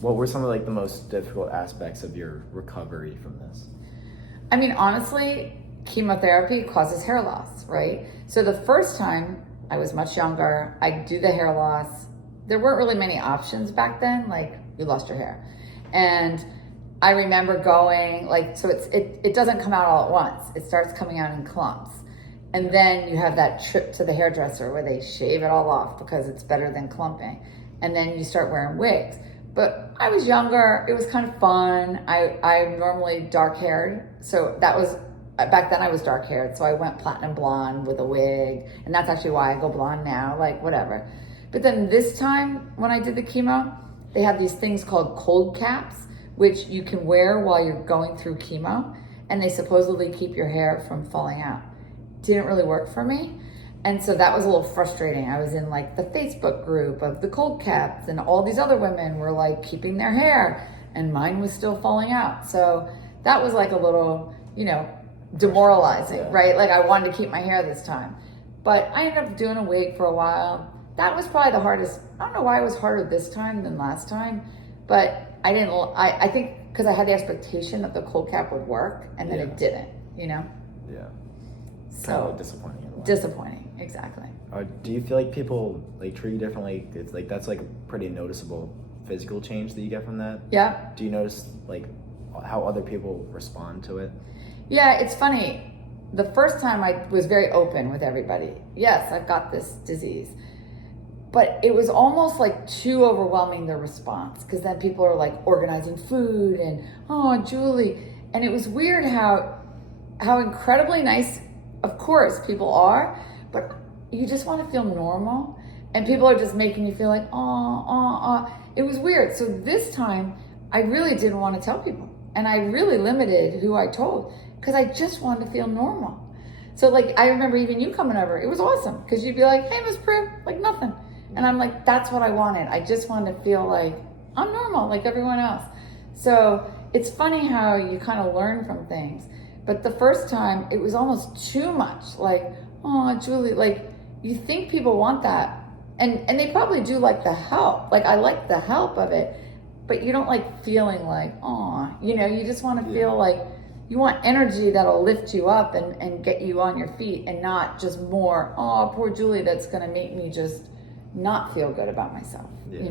What were some of like the most difficult aspects of your recovery from this? I mean, honestly, chemotherapy causes hair loss, right? So the first time I was much younger, I'd do the hair loss. There weren't really many options back then, like you lost your hair. And I remember going like, so it doesn't come out all at once. It starts coming out in clumps. And then you have that trip to the hairdresser where they shave it all off because it's better than clumping. And then you start wearing wigs. But I was younger, it was kind of fun. I'm normally dark haired. So that was, back then I was dark haired. So I went platinum blonde with a wig. And that's actually why I go blonde now, like whatever. But then this time when I did the chemo, they have these things called cold caps, which you can wear while you're going through chemo. And they supposedly keep your hair from falling out. Didn't really work for me. And so that was a little frustrating. I was in like the Facebook group of the cold caps and all these other women were like keeping their hair and mine was still falling out. So that was like a little, demoralizing, right? Like I wanted to keep my hair this time. But I ended up doing a wig for a while. That was probably the hardest. I don't know why it was harder this time than last time, but I think because I had the expectation that the cold cap would work and then it didn't, Yeah. So Kind of disappointing in a way. disappointing, exactly. Do you feel like people like treat you differently? It's like that's like a pretty noticeable physical change that you get from that. Yeah. Do you notice like how other people respond to it? Yeah, it's funny. The first time I was very open with everybody. Yes, I've got this disease. But it was almost like too overwhelming, the response, because then people are like organizing food and, oh, Julie. And it was weird how incredibly nice, of course, people are, but you just want to feel normal. And people are just making you feel like, oh. It was weird. So this time, I really didn't want to tell people. And I really limited who I told because I just wanted to feel normal. So like, I remember even you coming over. It was awesome because you'd be like, hey, Miss Prue, like nothing. And I'm like, that's what I wanted. I just wanted to feel like I'm normal, like everyone else. So it's funny how you kind of learn from things. But the first time, it was almost too much. Like, oh, Julie, like, you think people want that. And they probably do like the help. Like, I like the help of it. But you don't like feeling like, oh, you just want to feel like you want energy that'll lift you up and get you on your feet and not just more, oh, poor Julie, that's going to make me just not feel good about myself. Yeah.